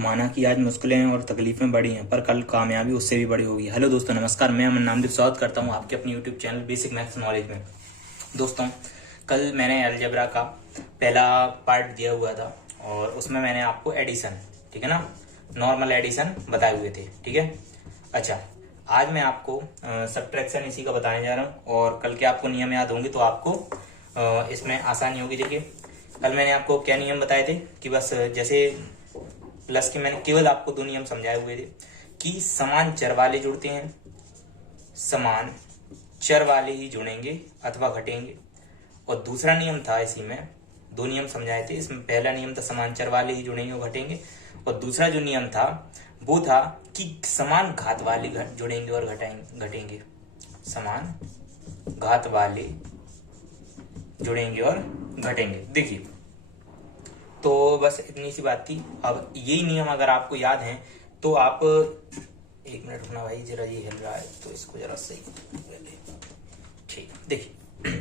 माना कि आज मुश्किलें और तकलीफें बड़ी हैं पर कल कामयाबी उससे भी बड़ी होगी। हेलो दोस्तों, नमस्कार। मैं अमन नामदेव स्वागत करता हूं आपके अपने YouTube channel basic maths knowledge में। दोस्तों, कल मैंने अलजेब्रा का पहला पार्ट दिया हुआ था और उसमें मैंने आपको एडिशन, ठीक है ना, नॉर्मल एडिशन बताए हुए थे, ठीक है। अच्छा, आज मैं आपको सब्ट्रैक्शन इसी का बताने जा रहा हूँ और कल के आपको नियम याद होंगे तो आपको इसमें आसानी होगी। देखिए, कल मैंने आपको क्या नियम बताए थे कि बस जैसे प्लस के मैंने केवल आपको दो नियम समझाए हुए थे कि समान चर वाले जुड़ते हैं, समान चर वाले ही जुड़ेंगे अथवा घटेंगे। और दूसरा नियम था, इसी में दो नियम समझाए थे। इसमें पहला नियम था समान चर वाले ही जुड़ेंगे और घटेंगे, और दूसरा जो नियम था वो था कि समान घात वाले जुड़ेंगे और घटेंगे। समान घात वाले जुड़ेंगे और घटेंगे। देखिए, तो बस इतनी सी बात थी। अब यही नियम अगर आपको याद है तो आप एक मिनट रुकना भाई, जरा ये हिल रहा है तो इसको जरा सही, ठीक। देखिए,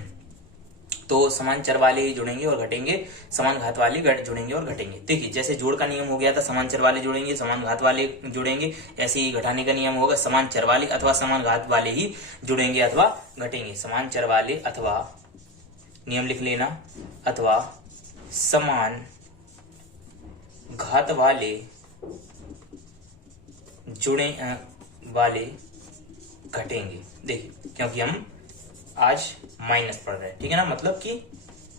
तो समान चर वाले ही जुड़ेंगे और घटेंगे, समान घात वाले जुड़ेंगे और घटेंगे। देखिए, जैसे जोड़ का नियम हो गया था समान चर वाले जुड़ेंगे समान घात वाले जुड़ेंगे, ऐसे ही घटाने का नियम होगा समान चर वाले अथवा समान घात वाले ही जुड़ेंगे अथवा घटेंगे। समान चर वाले अथवा, नियम लिख लेना, अथवा समान घात वाले जुड़े वाले घटेंगे। देखिए, क्योंकि हम आज माइनस पढ़ रहे हैं, ठीक है ना, मतलब कि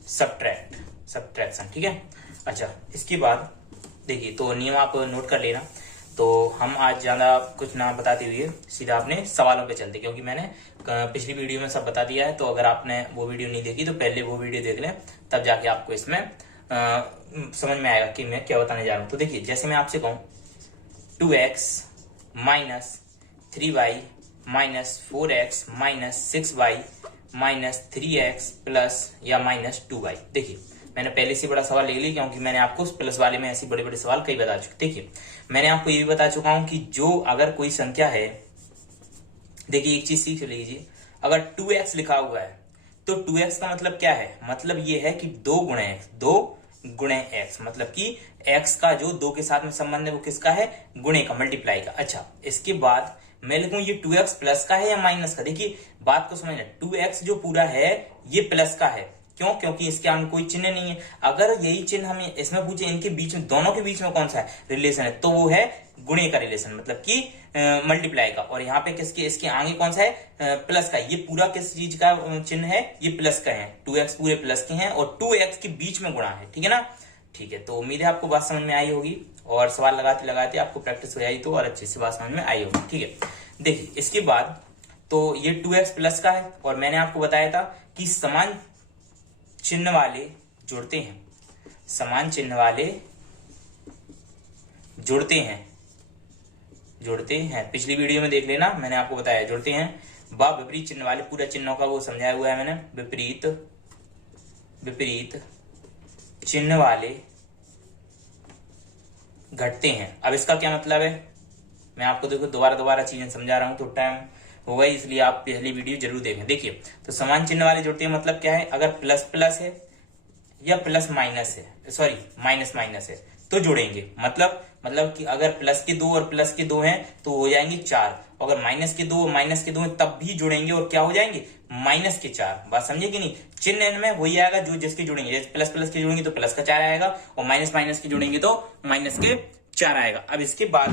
सब्ट्रैक्शन, ठीक है। अच्छा, इसके बाद देखिए, तो नियम आप नोट कर लेना। तो हम आज ज्यादा कुछ ना बताते हुए सीधा अपने सवालों पे चलते, क्योंकि मैंने पिछली वीडियो में सब बता दिया है। तो अगर आपने वो वीडियो नहीं देखी तो पहले वो वीडियो देख लें, तब जाके आपको इसमें समझ में आएगा कि मैं क्या बताने जा रहा हूं। तो देखिए, जैसे मैं आपसे कहूं 2x minus 3y minus 4x minus 6y minus 3x plus या माइनस 2y। देखिए, मैंने पहले से बड़ा सवाल ले लिया क्योंकि मैंने आपको प्लस वाले में ऐसे बड़े बड़े सवाल कई बता चुके। देखिए, मैंने आपको ये भी बता चुका हूं कि जो अगर कोई संख्या है, देखिए एक चीज सीख लीजिए, अगर 2x लिखा हुआ है तो 2x का मतलब क्या है, मतलब ये है कि 2 गुणे x, मतलब कि x का जो 2 के साथ में संबंध है वो किसका है, गुणे का, मल्टीप्लाई का। अच्छा, इसके बाद मैं लिखूं ये 2x प्लस का है या माइनस का। देखिए, बात को समझना, 2x जो पूरा है ये प्लस का है। क्यों? क्योंकि इसके आगे कोई चिन्ह नहीं है। अगर यही चिन्ह हमें इसमें पूछे इनके बीच में, दोनों के बीच में कौन सा है रिलेशन है, तो वो है गुणे का रिलेशन, मतलब कि मल्टीप्लाई का। और यहाँ पे किसके, इसके आगे कौन सा है, प्लस का। ये पूरा किस चीज का चिन्ह है, ये प्लस का है, 2x पूरे प्लस के हैं और 2x के बीच में गुणा है, ठीक है ना। ठीक है, तो उम्मीद है आपको बात समझ में आई होगी और सवाल लगाते लगाते आपको प्रैक्टिस हो जाएगी तो और अच्छे से बात समझ में आई होगी, ठीक है। देखिए, इसके बाद तो ये 2x प्लस का है और मैंने आपको बताया था कि समान चिन्ह वाले जुड़ते हैं, समान चिन्ह वाले जुड़ते हैं। पिछली वीडियो में देख लेना, मैंने आपको बताया जुड़ते हैं। विपरीत चिन्ह वाले, पूरा चिन्हों का वो समझाया हुआ है मैंने। विपरीत चिन्ह वाले घटते हैं। अब इसका क्या मतलब है, मैं आपको देखो दोबारा चीजें समझा रहा हूं तो टाइम होगा, इसलिए आप पहली वीडियो जरूर देखें। देखिए, तो समान चिन्ह वाले जुड़ते हैं मतलब क्या है, अगर प्लस प्लस है या प्लस माइनस है, सॉरी माइनस माइनस है तो जुड़ेंगे। मतलब कि अगर प्लस के 2 और प्लस के 2 हैं तो हो जाएंगे 4, अगर माइनस के 2 और माइनस के 2 हैं तब भी जुड़ेंगे और क्या हो जाएंगे, माइनस के 4। बात समझे कि नहीं, चिन्ह इनमें वही आएगा जो जिसके जुड़ेंगे। जैसे प्लस प्लस के जुड़ेंगे तो प्लस का 4 आएगा और माइनस माइनस के जुड़ेंगे तो माइनस के 4 आएगा। अब इसके बाद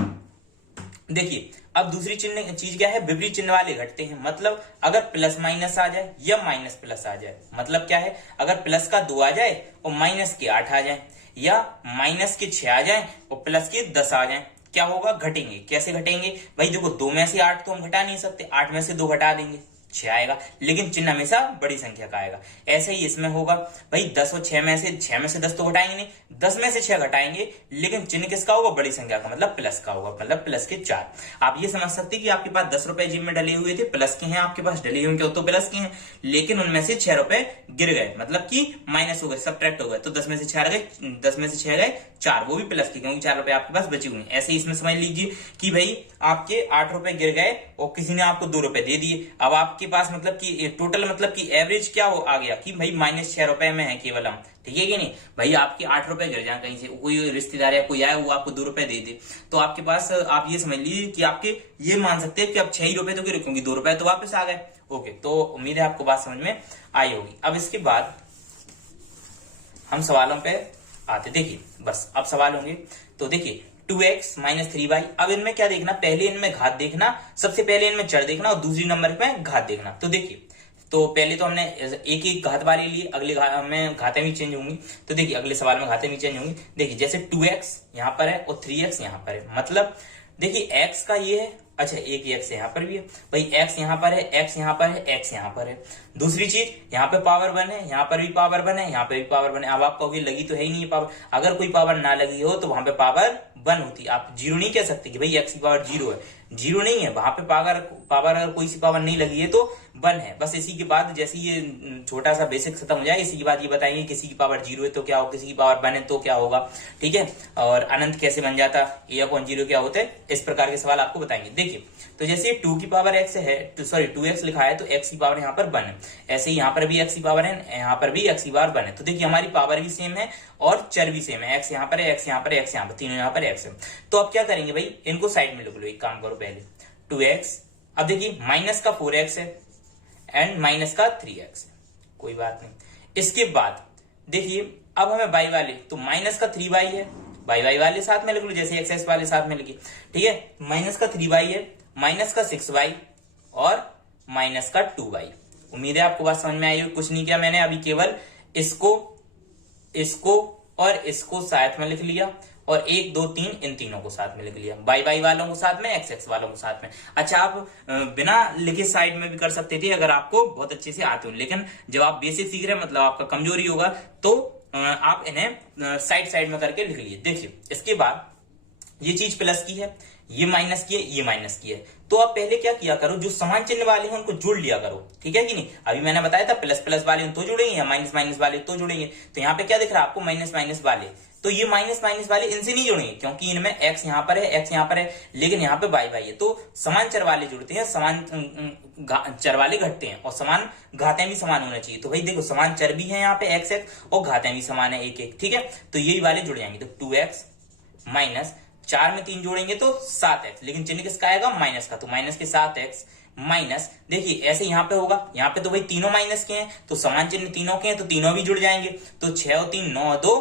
देखिए, अब दूसरी चीज क्या है, विपरीत चिन्ह वाले घटते हैं। मतलब अगर प्लस माइनस आ जाए या माइनस प्लस आ जाए, मतलब क्या है, अगर प्लस का 2 आ जाए और माइनस के 8 आ जाए, या माइनस के 6 आ जाए और प्लस के 10 आ जाए, क्या होगा, घटेंगे। कैसे घटेंगे भाई, देखो 2 में से 8 तो हम घटा नहीं सकते, 8 में से 2 घटा देंगे 6 आएगा, लेकिन चिन्ह हमेशा बड़ी संख्या का आएगा। ऐसे ही इसमें होगा भाई, 10 और 6 में से 10 तो घटाएंगे नहीं, 10 में से 6 घटाएंगे, लेकिन चिन्ह किसका होगा, बड़ी संख्या का, मतलब प्लस का होगा, मतलब प्लस के 4। आप ये समझ सकते कि आपके पास 10 रुपए जेब में डले हुए थे, प्लस के हैं आपके पास डले हुए, तो प्लस के हैं, लेकिन उनमें से 6 रुपए गिर गए, मतलब कि माइनस हो गए, सब्ट्रैक्ट हो गए, तो 10 में से 6 गए, 10 में से 6 गए 4, वो भी प्लस के, क्योंकि 4 रुपए आपके पास बचे हुए हैं। ऐसे ही इसमें समझ लीजिए कि भाई आपके 8 रुपए गिर गए और किसी ने आपको 2 रुपए दे दिए। अब आपके आपके पास मतलब कि टोटल मतलब कि एवरेज क्या हो आ गया कि भाई -6 रुपए में है केवल हम, ठीक है कि नहीं। भाई आपके 8 रुपए गिर जाए कहीं से, कोई रिश्तेदार या कोई आया वो आपको 2 रुपए दे दे, तो आपके पास आप ये समझ लीजिए कि आपके ये मान सकते हैं कि अब 6 रुपए तो गिरे, क्योंकि 2 रुपए तो वापस आ गए। ओके, तो उम्मीद है आपको बात समझ में आई होगी। अब इसके बाद हम सवालों पे आते। देखिए बस अब सवाल होंगे, तो देखिए 2x - 3y। अब इनमें क्या देखना, पहले इनमें घात देखना, सबसे पहले इनमें चर देखना और दूसरी नंबर में घात देखना। तो देखिए, तो पहले तो हमने एक एक घात वाले लिए, अगले में घातें भी चेंज होंगी। तो देखिए अगले सवाल में घातें भी चेंज होंगी। देखिए जैसे 2x यहाँ पर है और 3x यहाँ पर है, मतलब देखिए x का ये है, अच्छा एक x यहाँ पर भी है, भाई x यहाँ पर है, x यहाँ पर है, x यहाँ पर है। दूसरी चीज यहाँ पे पावर 1 है, यहाँ पर भी पावर 1 है, यहाँ पे भी पावर 1 है। अब आप कहोगे लगी तो है ही नहीं है पावर, अगर कोई पावर ना लगी हो तो वहां पे पावर 1 होती। आप 0 नहीं कह सकते कि भाई x की पावर 0 है, 0 नहीं है वहां पे। पावर अगर कोई सी पावर नहीं लगी है तो 1 है। बस इसी के बाद जैसे ये छोटा सा बेसिक खत्म हो जाए, इसी के बाद ये बताएंगे किसी की पावर 0 है तो क्या हो, किसी की पावर 1 है तो क्या होगा, ठीक है। और अनंत कैसे बन जाता, a/0 क्या होता है, इस प्रकार के सवाल आपको बताएंगे। देखिए तो जैसे 2 की पावर x है, सॉरी 2x लिखा है तो x की पावर यहाँ पर 1 है, ऐसे ही यहाँ पर भी x की पावर है, यहाँ पर भी x की पावर 1 है। तो देखिए हमारी पावर भी सेम है और चर भी सेम है, x यहाँ पर है, x यहाँ पर है, x यहाँ पर, तीनों यहाँ पर x है। तो अब क्या करेंगे भाई, इनको साइड में लिख लो। एक काम करो पहले 2x, अब देखिए माइनस का 4x है एंड माइनस का 3x है, कोई बात नहीं। इसके बाद देखिए अब हमें y वाले, तो माइनस का 3y है, y वाले साथ में लिख लो जैसे x वाले साथ में लिखिए, ठीक है। माइनस का 3y है, माइनस का 6y और माइनस का 2y। उम्मीद है आपको बात समझ में आई हो। कुछ नहीं किया मैंने, अभी केवल इसको और इसको साथ में लिख लिया और 1 2 3 इन तीनों को साथ में लिख लिया, y वालों को साथ में, x वालों को साथ में। अच्छा आप बिना लिखे साइड में भी कर सकते थे अगर आपको बहुत अच्छे से आते हो, लेकिन जब आप बेसिक सीख रहे हैं मतलब आपका कमजोरी होगा तो आप इन्हें साइड में करके लिख लिए। देखिए इसके बाद ये चीज प्लस की है, ये माइनस की है, ये माइनस की है, तो आप पहले क्या किया करो, जो समान चिन्ह वाले हैं उनको जोड़ लिया करो, ठीक है कि नहीं। अभी मैंने बताया था प्लस प्लस वाले तो जुड़ेंगे या माइनस माइनस वाले तो जुड़ेंगे। तो यहाँ पे क्या दिख रहा है आपको, माइनस माइनस वाले, तो ये माइनस माइनस वाले इनसे नहीं जुड़ेंगे क्योंकि इनमें x यहाँ पर है, x यहाँ पर है, लेकिन यहाँ पे y है। तो समान चर वाले जुड़ते हैं, समान चर वाले घटते हैं और समान घातें भी समान होना चाहिए। तो भाई देखो समान चर भी है यहाँ पे x और घातें भी समान है 1 1, ठीक है। तो यही वाले जुड़ जाएंगे। तो 2x माइनस 4 में 3 जोड़ेंगे तो 7x, लेकिन चिन्ह किसका आएगा, माइनस का, तो माइनस के 7x माइनस, देखिए ऐसे यहाँ पे होगा, यहाँ पे तो भाई तीनों माइनस के हैं तो समान चिन्ह तीनों के हैं तो तीनों भी जुड़ जाएंगे। तो 6 और 3 9 और 2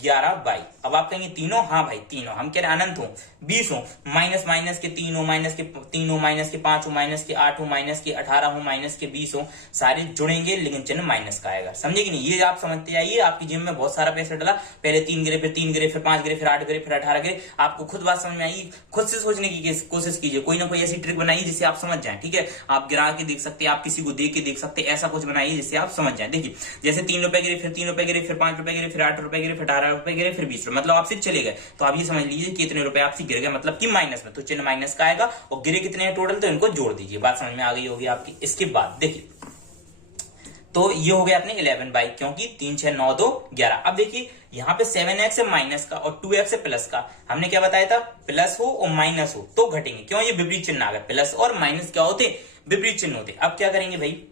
11y। अब आप कहेंगे तीनों, हाँ भाई तीनों, हम कह रहे अनंत हो 20 हो, माइनस माइनस के 3 हो, माइनस के 3 हो, माइनस के 5 हो, माइनस के 8 हो, माइनस के 18 हो, माइनस के 20 हो, सारे जुड़ेंगे लेकिन चिन्ह माइनस का आएगा। समझे कि नहीं, ये आप समझते जाइए। आपकी जिम में बहुत सारा पैसा डला, पहले 3 गिरे, फिर 3 गिरे, फिर 5 गिरे, फिर 8 गिरे, फिर 18 गिरे, आपको खुद बात समझ में आई। खुद से सोचने की कोशिश कीजिए, कोई ना कोई ऐसी ट्रिक बनाइए जिससे आप समझ जाए, ठीक है। आप गिरा के देख सकते हैं, आप किसी को देख के देख सकते हैं, ऐसा कुछ बनाइए जिससे आप समझ जाए। देखिए जैसे 3 रुपए गिरे, फिर 3 रुपए गिरे, फिर 5 रुपए गिरे, फिर 8 रुपए गिरे, फिर 18 रुपए गिरे, फिर 20 रुपए, मतलब आपसे चले गए। तो आप ये समझ लीजिए कितने रुपए आपसे गिर गए, मतलब कि माइनस में, तो चिन्ह माइनस का आएगा और गिरे कितने हैं टोटल, तो इनको जोड़ दीजिए। बात समझ में आ गई होगी आपकी। इसके बाद देखिए तो ये हो गया अपने 11 क्योंकि 3 6 9 2 11। अब देखिए यहाँ पे 7x है माइनस का और 2x है प्लस का। हमने क्या बताया था, प्लस हो और माइनस हो तो घटेंगे, क्यों, ये विपरीत चिन्ह आ गए। प्लस और माइनस क्या होते, विपरीत चिन्ह होते। अब क्या करेंगे भाई,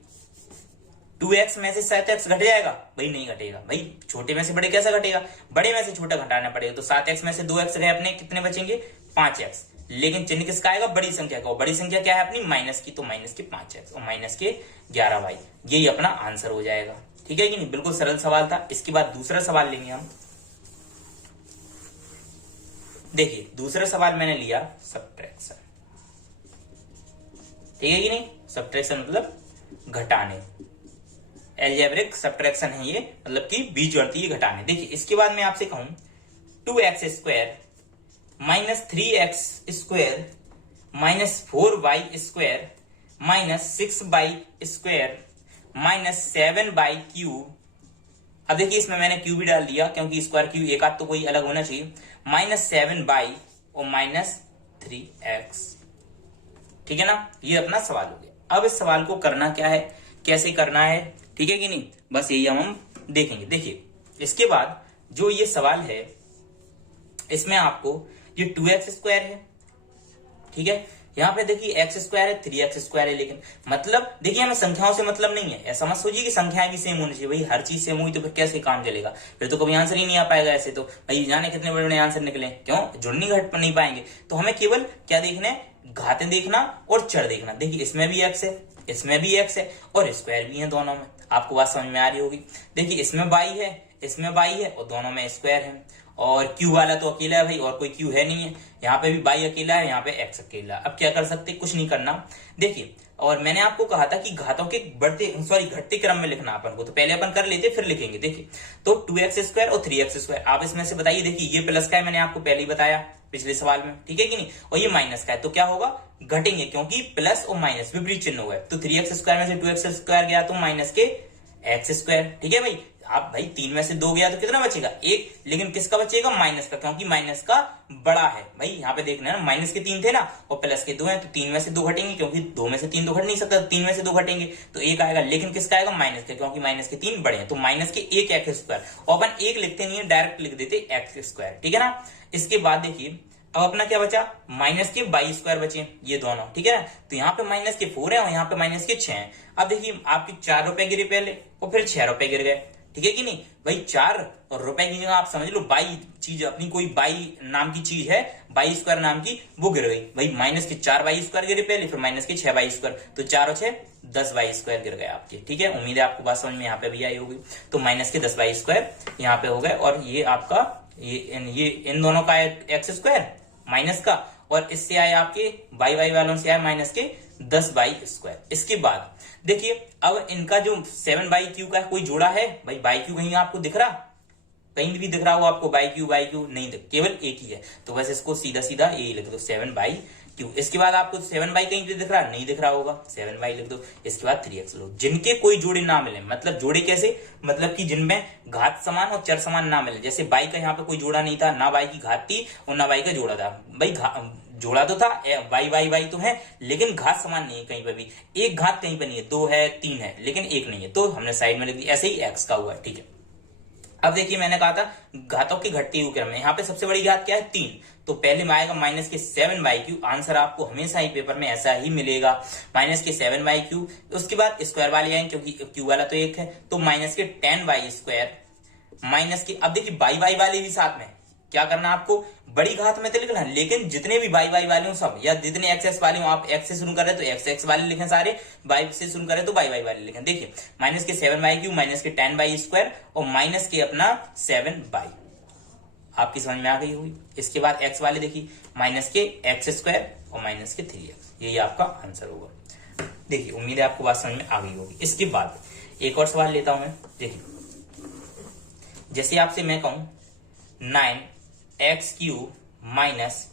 2x में से 7x घट जाएगा, भाई नहीं घटेगा। भाई छोटे में से बड़े कैसे घटेगा, बड़े में से छोटा घटाना पड़ेगा। तो 7x में से 2x गए अपने, कितने बचेंगे 5x, लेकिन चिन्ह किसका आएगा, बड़ी संख्या का। बड़ी संख्या क्या है अपनी, माइनस की, तो माइनस के 5x और माइनस के 11y, यही अपना आंसर हो जाएगा, ठीक है कि नहीं। बिल्कुल सरल सवाल था। इसके बाद दूसरा सवाल लेंगे हम। देखिए दूसरा सवाल मैंने लिया सब्ट्रैक्शन, ठीक है कि नहीं। सब्ट्रैक्शन मतलब घटाने, एल्जेब्रिक सब्ट्रैक्शन है ये, मतलब कि बीजगणितीय घटाने। देखिए इसके बाद मैं आपसे कहूं 2x square minus 3x square minus 4y square minus 6y square minus 7y cube. अब देखिए इसमें मैंने क्यूब भी डाल दिया क्योंकि स्क्वायर क्यूब एक आध तो कोई अलग होना चाहिए। माइनस 7y और माइनस 3x, ठीक है ना। ये अपना सवाल हो गया। अब इस सवाल को करना क्या है, कैसे करना है, ठीक है कि नहीं, बस यही हम देखेंगे। देखिए इसके बाद जो ये सवाल है इसमें आपको ये 2x स्क्वायर है, ठीक है, यहाँ पे देखिए एक्स स्क्वायर है, 3x स्क्वायर है, लेकिन मतलब देखिए हमें संख्याओं से मतलब नहीं है। ऐसा मत सोचिए कि संख्याएं भी सेम होनी चाहिए। भाई हर चीज सेम हुई तो फिर कैसे काम चलेगा, फिर तो कभी आंसर ही नहीं आ पाएगा। ऐसे तो भाई जाने कितने बड़े बड़े आंसर निकले, क्यों जुड़नी घट नहीं पाएंगे। तो हमें केवल क्या देखना है, घातें देखना और चर देखना। देखिए इसमें भी एक्स है, इसमें भी एक्स है और स्क्वायर भी है दोनों में। आपको बात समझ में आ रही होगी। देखिए इसमें बाई है, इसमें बाई है और दोनों में स्क्वायर है। और क्यू वाला तो अकेला है भाई, और कोई क्यू है नहीं है। यहाँ पे भी बाई अकेला है, यहाँ पे एक्स अकेला। अब क्या कर सकते, कुछ नहीं करना। देखिए और मैंने आपको कहा था कि घातों के घटते क्रम में लिखना अपन को, तो पहले अपन कर लेते फिर लिखेंगे। देखिए तो 2x स्क्वायर और 3x स्क्वायर, आप इसमें से बताइए। देखिए ये प्लस का है, मैंने आपको पहले ही बताया पिछले सवाल में, ठीक है कि नहीं। और ये माइनस का है, तो क्या होगा, घटेंगे, क्योंकि प्लस और माइनस विपरीत चिन्ह हुआ है। तो 3x स्क्वायर में से 2x स्क्वायर गया तो माइनस के एक्स स्क्वायर, ठीक है भाई। आप भाई 3 में से 2 गया तो कितना बचेगा, 1, लेकिन किसका बचेगा, माइनस का, क्योंकि माइनस का बड़ा है। भाई यहाँ पे देखना है ना, माइनस के 3 थे ना और प्लस के 2 हैं, तो 3 में से 2 घटेंगे, क्योंकि 2 में से 3 तो घट नहीं सकता, 3 में से 2 घटेंगे तो 1 आएगा, लेकिन किसका आएगा, माइनस का, क्योंकि माइनस के 3 बड़े हैं। तो माइनस के 1 एक्स स्क्वायर, और अपन 1 लिखते नहीं है, डायरेक्ट लिख देते एक्स स्क्वायर, ठीक है ना। इसके बाद देखिए अब अपना क्या बचा, माइनस के बाई स्क्वायर बचे, ये दोनों, ठीक है ना। तो यहाँ पे माइनस के 4 है और यहाँ पे माइनस के 6 है। अब देखिए आपके 4 रुपए गिरे पहले और फिर 6 रुपए गिर गए, ठीक है कि नहीं भाई। 4 रुपए की जगह आप समझ लो बाई चीज, अपनी कोई बाई नाम की चीज है, बाई स्क्वायर नाम की, वो गिर गई। भाई माइनस के 4 बाई स्क्वायर गिरे पहले, फिर माइनस के 6 बाई स्क्वायर, तो 4 और 6 10 बाई स्क्वायर गिर गए आपके, ठीक है। उम्मीद है आपको बात समझ में यहाँ पे भी आई होगी। तो माइनस के 10 बाई स्क्वायर यहाँ पे हो गए, और ये आपका ये इन दोनों का एक्स स्क्वायर माइनस का, और इससे आए आपके बाई बाई वालों से आए माइनस के 10 बाई स्क्वायर। इसके बाद देखिए अब इनका जो 7 बाई क्यू का कोई जोड़ा है, भाई बाई क्यू कहीं आपको दिख रहा, कहीं भी दिख रहा हो आपको, बाई क्यू नहीं दिख, केवल एक ही है, तो बस इसको सीधा सीधा ए लिख दो, 7 बाई क्यू। इसके बाद आपको 7 बाई कहीं पे दिख रहा, नहीं दिख रहा होगा, 7 बाई लिख दो। इसके बाद 3x लो, जिनके कोई जोड़े ना मिले, मतलब जोड़े कैसे, मतलब कि जिनमें घात समान और चर समान ना मिले। जैसे बाई का यहाँ पे कोई जोड़ा नहीं था, ना बाई की घात थी और ना बाई का जोड़ा था। भाई जोड़ा तो था, बाई बाई बाई तो है, लेकिन घात समान नहीं है कहीं पर भी। एक घात कहीं पर नहीं है, 2 है 3 है, लेकिन एक नहीं है, तो हमने साइड में लिख दिया। ऐसे ही एक्स का हुआ, ठीक है। अब देखिए मैंने कहा था घातों की घटती हुई क्रम में, यहाँ पे सबसे बड़ी घात क्या है, 3, तो पहले में आएगा माइनस के 7 बाई क्यू। आंसर आपको हमेशा ही पेपर में ऐसा ही मिलेगा, माइनस के 7 बाई क्यू। उसके बाद स्क्वायर वाले आएंगे, क्योंकि क्यू वाला तो 1 है, तो माइनस के 10 बाई स्क्वायर, माइनस के, अब देखिए बाई बाई वाले भी साथ में क्या करना आपको, बड़ी घात में तो लिखना, लेकिन जितने भी बाई बाई वाले हो सब, या जितने एक्स एक्स वाले हो, आप एक्स से शुरू कर रहे तो एक्स एक्स वाले लिखें सारे, बाई से शुरू करें तो बाई बाई वाले लिखें। देखिए माइनस के 7 बाई क्यू, माइनस के 10 बाई स्क्वायर और माइनस के अपना 7 बाई, आपकी समझ में आ गई होगी। इसके बाद एक्स वाले देखिए माइनस के एक्स स्क्वायर और माइनस के 3x, यही आपका आंसर होगा। देखिए उम्मीद है आपको बात समझ में आ गई होगी। इसके बाद एक और सवाल लेता हूं मैं। देखिए जैसे आपसे मैं कहूं 9x cube minus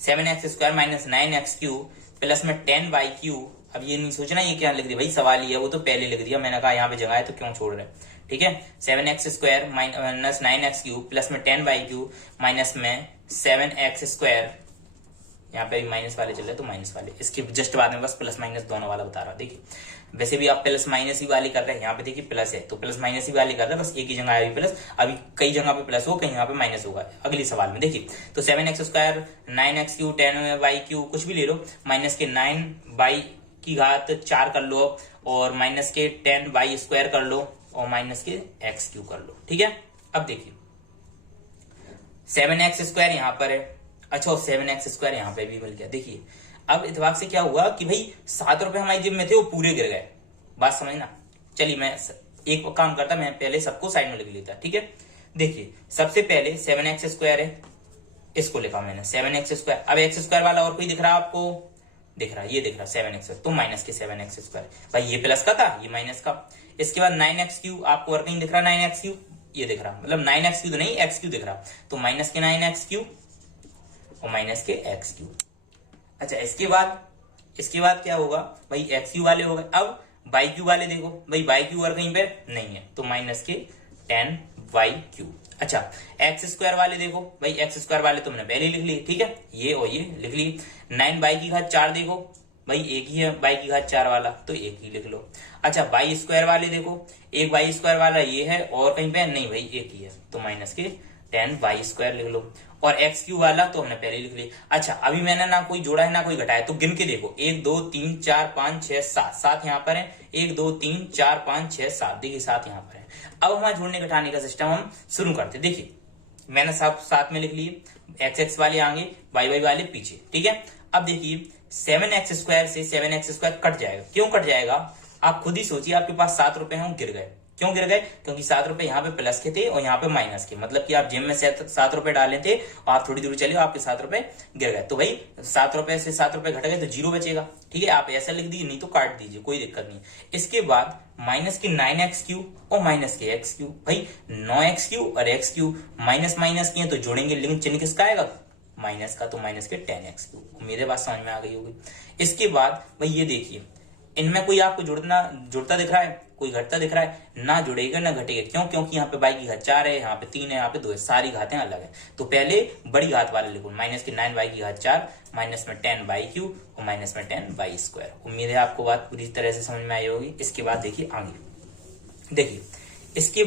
7x square minus 9x cube plus में 10 बाई क्यूब। अब ये नहीं सोचना ये क्या लिख दिया भाई, सवाल ही है, वो तो पहले लिख दिया, मैंने कहा यहाँ पे जगह है तो क्यों छोड़ रहे हैं, ठीक है। 7x square minus 9x cube plus में 10 बाई क्यूब माइनस में 7x स्क्वायर, यहाँ पे भी माइनस वाले चल रहे तो माइनस वाले, इसके जस्ट बाद में बस प्लस माइनस दोनों वाला बता रहा। देखिए वैसे भी आप प्लस माइनस ही वाली कर रहे हैं, यहाँ पे देखिए प्लस है तो प्लस माइनस ही वाली कर रहे हैं, बस एक ही जगह आया प्लस, अभी कई जगह पे प्लस हो, कहीं यहाँ पे माइनस होगा अगले सवाल में। देखिए तो 7x square 9x Q 10 by Q कुछ भी ले लो, माइनस के 9 बाई की घात 4 कर लो, और माइनस के 10 बाई स्क्वायर कर लो, और माइनस के एक्स क्यू कर लो, ठीक है। अब देखिए 7x स्क्वायर यहाँ पर है, अच्छा 7x स्क्वायर यहाँ पे भी मिल गया। देखिए अब इतवाक से क्या हुआ कि भाई 7 रुपए हमारी जेब में थे वो पूरे गिर गए, बात समझना। चलिए मैं एक काम करता, मैं पहले सबको साइड में लिख लेता, ठीक है। देखिए सबसे पहले 7x स्क्वायर है, इसको लिखा मैंने 7x स्क्वायर। अब एक्स स्क्वायर वाला और कोई दिख रहा है आपको, दिख रहा है, ये दिख रहा है 7x, तो माइनस के 7x स्क्वायर, भाई ये प्लस का था ये माइनस का। इसके बाद 9x क्यू आपको और कहीं दिख रहा है, 9x क्यू ये दिख रहा, मतलब 9x क्यू तो नहीं x क्यू दिख रहा, तो माइनस के 9x क्यू और माइनस के x क्यू। अच्छा इसके बाद क्या होगा भाई, एक्स क्यू वाले हो गए। अब बाई क्यू वाले देखो, भाई बाई क्यू और कहीं पे नहीं है, तो माइनस के 10 बाई क्यू। अच्छा एक्स स्क्वायर वाले देखो, भाई एक्स स्क्वायर वाले तुमने पहले लिख लिए, ठीक है, ये और ये लिख लिए। 9 बाई की घात 4 देखो, भाई एक ही है बाई की घात 4 वाला, तो एक ही लिख लो। अच्छा बाई स्क्वायर वाले देखो, एक बाई स्क्वायर वाला ये है और कहीं पे नहीं, भाई एक ही है, तो माइनस के 10y² लिख लो। और x³ वाला तो हमने पहले लिख लिया। अच्छा, अभी मैंने ना कोई जोड़ा है ना कोई घटाया, तो गिन के देखो 1 2 3 4 5 6 7, 7 यहाँ पर है। 1 2 3 4 5 6 7, देखिए 7 यहाँ पर है। अब हमारा जोड़ने घटाने का सिस्टम हम शुरू करते। देखिए मैंने सब साथ में लिख लिए, x वाले आगे, y वाले पीछे, ठीक है। अब देखिए 7x² से 7x² कट जाएगा। क्यों कट जाएगा आप खुद ही सोचिए। आपके पास 7 रुपए हैं, गिर गए। क्यों गिर गए? क्योंकि 7 रुपए यहाँ पे प्लस के थे और यहाँ पे माइनस के, मतलब कि आप जेब में 7 रुपए डाले थे और आप थोड़ी दूर चले आपके 7 रुपए गिर गए। तो भाई 7 रुपए से 7 रुपए घट गए तो 0 बचेगा, ठीक है। आप ऐसा लिख दीजिए, नहीं तो काट दीजिए, कोई दिक्कत नहीं। इसके बाद माइनस के 9x³ और माइनस के x³। भाई 9x³ और x³ माइनस माइनस किए तो जोड़ेंगे, लेकिन चिन्ह किसका आएगा? माइनस का, तो माइनस के 10x³। उम्मीद है बात समझ में आ गई होगी। इसके बाद भाई ये देखिए, इनमें कोई आपको जुड़ता दिख रहा है? कोई घटता दिख रहा है? ना जुड़ेगा ना घटेगा। क्यों? क्योंकि यहाँ पे बाई की घात 4 है, यहाँ पे 3 है, यहाँ पे 2 है, सारी घातें अलग है। तो पहले बड़ी घात वाले लिखो, माइनस के 9y की घात 4, माइनस में 10y³ और माइनस में 10y²। उम्मीद है आपको बात पूरी तरह से समझ में आई होगी। इसके बाद देखिए आगे, देखिए इसके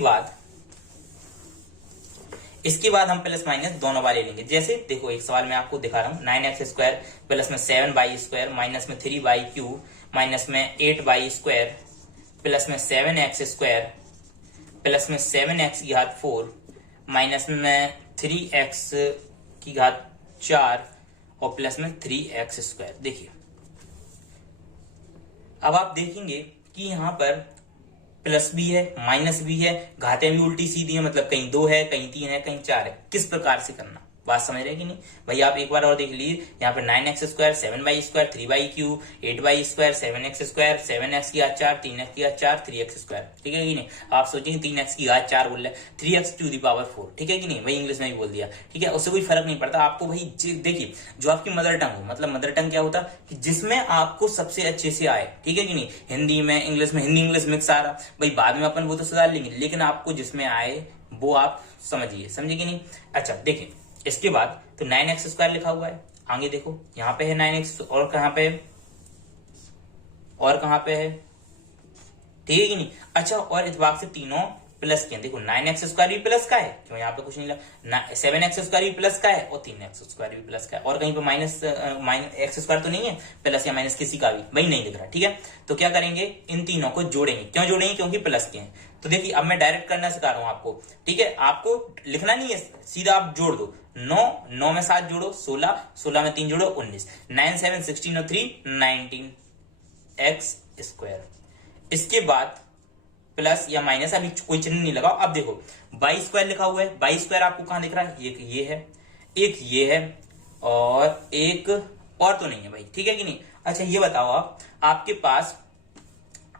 बाद हम प्लस माइनस दोनों वाले लेंगे। जैसे देखो एक सवाल मैं आपको दिखा रहा हूं, 9x² प्लस में 7y² माइनस में 3y³ माइनस में 8y² प्लस में 7x² प्लस में 7x की घात 4 माइनस में 3x की घात 4 और प्लस में 3x²। देखिए अब आप देखेंगे कि यहां पर प्लस भी है माइनस भी है, घातें भी उल्टी सीधी है, मतलब कहीं 2 है कहीं 3 है कहीं 4 है। किस प्रकार से करना, बात समझ रहे कि नहीं भाई? आप एक बार और देख लीजिए, यहाँ पे 9x², 7y², 3y³, 8y², 7x², 7x की घात 4, 3x की घात 4, 3x², ठीक है कि नहीं? आप सोचेंगे 3x की घात 4 बोल रहे, 3x⁴, ठीक है कि नहीं? भाई इंग्लिश में भी बोल दिया, ठीक है, उससे कोई फर्क नहीं पड़ता आपको। भाई देखिए जो आपकी मदर टंग हो, मतलब मदर टंग क्या होता कि जिसमें आपको सबसे अच्छे से आए, ठीक है कि नहीं? हिंदी में इंग्लिश में, हिंदी इंग्लिश मिक्स आ रहा, भाई बाद में अपन वो तो सुधार लेंगे, लेकिन आपको जिसमें आए वो आप समझे कि नहीं। अच्छा देखिए इसके बाद तो 9x² लिखा हुआ है, आगे देखो यहां पे है 9x और कहां पे है, ठीक है कि नहीं? अच्छा और इस भाग से तीनों प्लस किए, देखो 9x² भी प्लस का है, क्यों यहाँ पे कुछ नहीं लगा, 7x² भी प्लस का है और 3x² भी प्लस का है, और कहीं पे माइनस x² तो नहीं है, प्लस या माइनस किसी का भी भाई नहीं दिख रहा, ठीक है। तो क्या करेंगे, इन तीनों को जोड़ेंगे। क्यों जोड़ेंगे? क्योंकि प्लस के हैं। तो देखिए अब मैं डायरेक्ट करना सिखा रहा हूं आपको, ठीक है। आपको लिखना नहीं है, सीधा आप जोड़ दो। 9 में 7 जोड़ो 16, 16 में 3 जोड़ो 19, 9 7 16 और 3 19x²। इसके बाद प्लस या माइनस, अभी कोई चिन्ह नहीं लगाओ। अब देखो y² लिखा हुआ है, y² आपको कहां दिख रहा है? एक ये है, एक ये है और एक और तो नहीं है भाई, ठीक है कि नहीं? अच्छा ये बताओ आप, आपके पास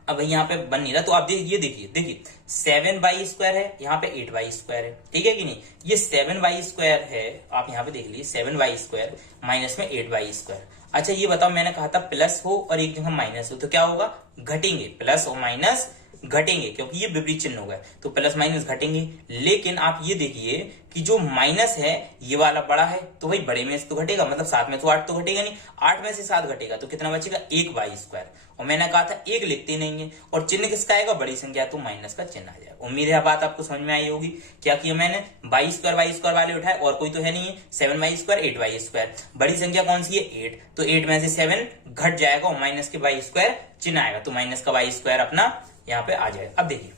अब यहाँ पे बन नहीं रहा, तो आप ये देखिए 7y² है, यहाँ पे 8y² है, ठीक है कि नहीं? ये 7y² है, आप यहाँ पे देख लीजिए 7y² माइनस में 8y²। अच्छा ये बताओ, मैंने कहा था प्लस हो और एक जगह माइनस हो तो क्या होगा? घटेंगे, प्लस और माइनस घटेंगे, क्योंकि ये विपरीत चिन्ह होगा, तो प्लस माइनस घटेंगे। लेकिन आप ये देखिए कि जो माइनस है ये वाला बड़ा है, तो भाई बड़े में से तो घटेगा, मतलब 7 में तो 8 तो घटेगा नहीं, 8 में से 7 घटेगा तो कितना बचेगा? 1y²। और मैंने कहा था 1 लिखते नहीं है, और चिन्ह किसका आएगा? बड़ी संख्या, तो माइनस का चिन्ह आ जाएगा। उम्मीद है बात आपको समझ में आई होगी। क्या किया मैंने? y² वाले उठाए, और कोई तो है नहीं है, 7y², 8y²। बड़ी संख्या कौन सी है? 8, तो 8 में से 7 घट जाएगा और माइनस के y² चिन्ह आएगा, तो माइनस का y² अपना यहाँ पे आ जाएगा। अब देखिए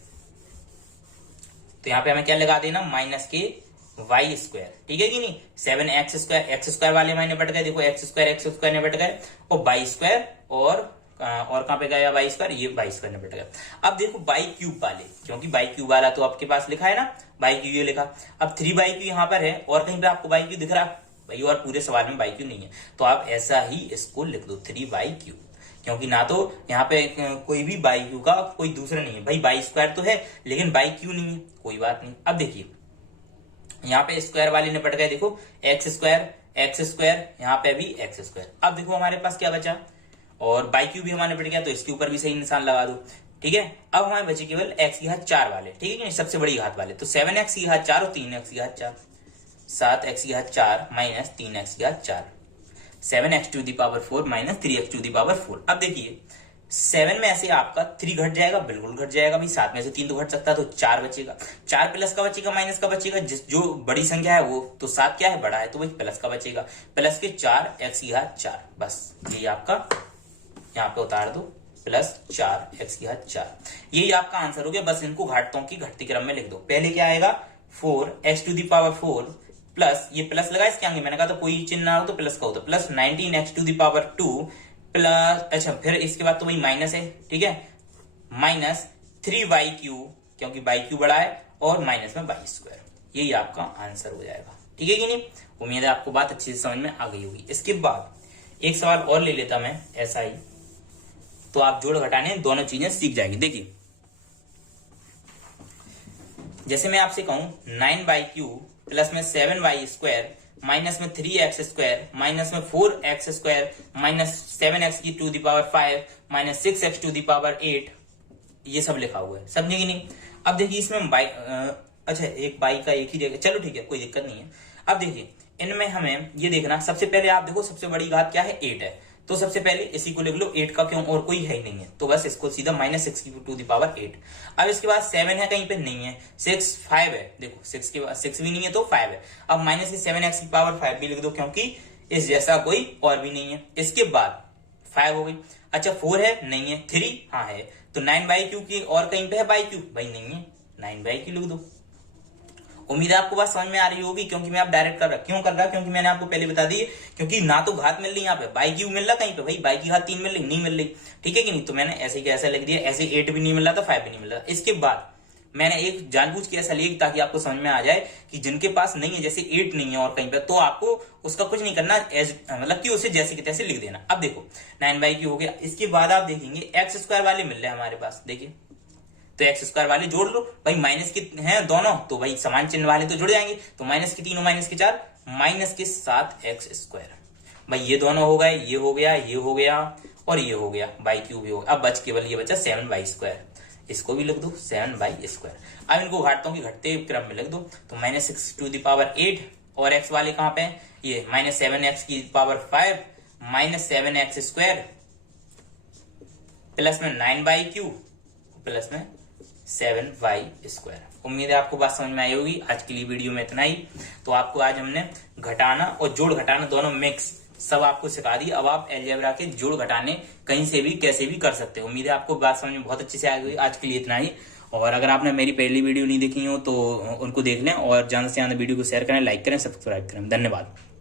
तो यहाँ पे हमें क्या लगा देना? माइनस के y², ठीक है कि नहीं? 7x² वाले मायने बट गए, देखो x² ने बट गए, और y² और कहां पे गया y²? ये y² ने बट गया। अब देखो y³ वाले, क्योंकि y³ वाला तो आपके पास लिखा है ना, y³ ये लिखा। अब 3y³ यहाँ पर है, और कहीं पे आपको y³ दिख रहा भाई, और पूरे सवाल में y³ नहीं है, तो आप ऐसा ही इसको लिख दो 3y³, क्योंकि ना तो यहाँ पे कोई भी y³ का कोई दूसरा नहीं है। भाई y² तो है लेकिन y³ नहीं है, कोई बात नहीं। अब देखिए यहाँ पे स्क्वायर वाले निपट गए, देखो x², यहाँ पे भी x²। अब देखो हमारे पास क्या बचा, और y³ भी हमारे निपट गया, तो इसके ऊपर भी सही निशान लगा दो, ठीक है। अब हमारे बचे केवल x की घात 4 वाले, ठीक है कि नहीं? सबसे बड़ी घात वाले, तो 7x की घात 4 और 3x की घात 4, 7x की घात 4 माइनस 3x की घात 4, 7x⁴ माइनस 3x⁴। अब देखिए 7 में ऐसे आपका 3 घट जाएगा, बिल्कुल घट जाएगा भाई, 7 में से 3 तो घट सकता है, तो 4 बचेगा। 4 प्लस का बचेगा माइनस का बचेगा, जिस जो बड़ी संख्या है वो तो 7 क्या है, बड़ा है, तो वही प्लस का बचेगा। प्लस के 4 एक्स की घात 4, बस यही आपका यहाँ पे उतार दो, प्लस 4 एक्स की घात 4, यही आपका आंसर हो गया। बस इनको घाटों की घटती क्रम में लिख दो। पहले क्या आएगा 4x⁴ प्लस, ये प्लस लगा इसके आगे, मैंने कहा था कोई चिन्ह ना हो तो प्लस का हो, तो प्लस 19x⁴ प्लस, अच्छा फिर इसके बाद तो वही माइनस है, ठीक है, माइनस 3y³ क्योंकि y³ बड़ा है, और माइनस में y², यही आपका आंसर हो जाएगा। ठीक है कि नहीं? उम्मीद है आपको बात अच्छी से समझ में आ गई होगी। इसके बाद एक सवाल और ले लेता मैं ऐसा ही, तो आप जोड़ घटाने दोनों चीजें सीख जाएगी। देखिए जैसे मैं आपसे कहूं 9y³ प्लस में 7y² माइनस में 3x² माइनस में 4x² minus 7x⁵ minus 6x⁸, ये सब लिखा हुआ है, समझे कि नहीं? अब देखिए इसमें अच्छा एक बाई का एक ही रहेगा, चलो ठीक है, कोई दिक्कत नहीं है। अब देखिए इनमें हमें ये देखना, सबसे पहले आप देखो सबसे बड़ी घात क्या है, 8 है, तो सबसे पहले इसी को लिख लो, 8 का क्यों, और कोई है ही नहीं है, तो बस इसको सीधा -6⁸। अब इसके बाद 7 है, कहीं पे नहीं है, 6 5 है, देखो 6 के बाद 6 भी नहीं है तो 5 है। अब -7x⁵ भी लिख दो, क्योंकि इस जैसा कोई और भी नहीं है। इसके बाद 5 हो गई। अच्छा 4 है, नहीं है, 3 हाँ है, तो 9/3 की और कहीं पे है y³ भाई नहीं है, 9/3 लिख दो। उम्मीद है आपको बात समझ में आ रही होगी, क्योंकि मैं आप डायरेक्ट कर रहा, क्यों कर रहा, क्योंकि मैंने आपको पहले बता दी, क्योंकि ना तो घात मिल रही यहाँ पे, y³ मिल रहा कहीं पे भाई, y की घात 3 मिल रही, नहीं मिल रही, ठीक है कि नहीं? तो मैंने ऐसे ही ऐसा लिख दिया, ऐसे 8 भी नहीं मिल रहा था, 5 भी नहीं मिल रहा। इसके बाद मैंने एक जानबूझ के ऐसा लिख ताकि आपको समझ में आ जाए कि जिनके पास नहीं है, जैसे 8 नहीं है और कहीं पे, तो आपको उसका कुछ नहीं करना, मतलब कि उसे जैसे कि तैसे लिख देना। अब देखो 9/3 हो गया। इसके बाद आप देखेंगे x² वाले मिल रहे हैं हमारे पास, देखिए तो x² वाले जोड़ लो भाई, माइनस के हैं दोनों तो भाई समान चिन्ह वाले तो जुड़ जाएंगे, तो माइनस के 3 और माइनस के 4, माइनस के 7x² भाई, ये दोनों हो गए, ये हो गया, ये हो गया और ये हो गया, y³ भी हो गया। अब बच केवल ये बचा 7y², इसको भी लिख दो 7y²। अब इनको घाटों की घटते क्रम में लिख दो, तो -6⁸ और x वाले कहां पे हैं, ये -7x⁵ माइनस 7x² प्लस में 9/3 प्लस में 7y²। उम्मीद है आपको बात समझ में आई होगी। आज के लिए वीडियो में इतना ही। तो आपको आज हमने घटाना और जोड़ घटाना दोनों मिक्स सब आपको सिखा दी। अब आप अलजेब्रा के जोड़ घटाने कहीं से भी कैसे भी कर सकते हो। उम्मीद है आपको बात समझ में बहुत अच्छे से आई होगी। आज के लिए इतना ही। और अगर आपने मेरी पहली वीडियो नहीं देखी हो तो उनको देख लें, और ज्यादा से ज्यादा वीडियो को शेयर करें, लाइक करें, सब्सक्राइब करें। धन्यवाद।